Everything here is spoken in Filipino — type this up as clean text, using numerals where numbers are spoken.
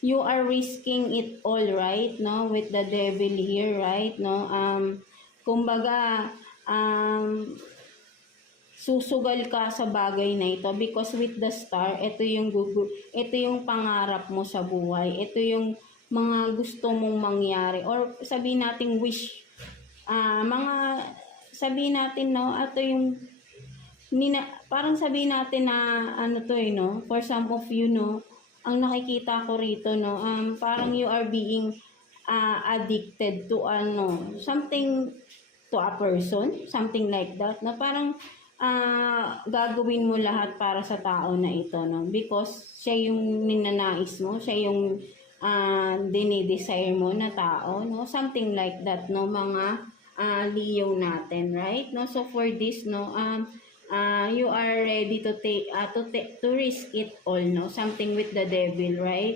you are risking it all, right? No, with the devil here, right? No, kumbaga, susugal ka sa bagay na ito because with the star, ito yung pangarap mo sa buhay. Ito yung mga gusto mong mangyari or sabihin nating wish. Mga sabihin natin, no, ito yung parang sabihin natin na ano to no, for some of you, no, ang nakikita ko rito, no, parang you are being addicted to something, to a person, something like that, na parang gagawin mo lahat para sa tao na ito, no, because siya yung ninanais mo, siya yung dinidesire mo na tao, no, something like that, no, mga Leo natin, right? No, so for this, no, you are ready to take to risk it all, no, something with the devil, right?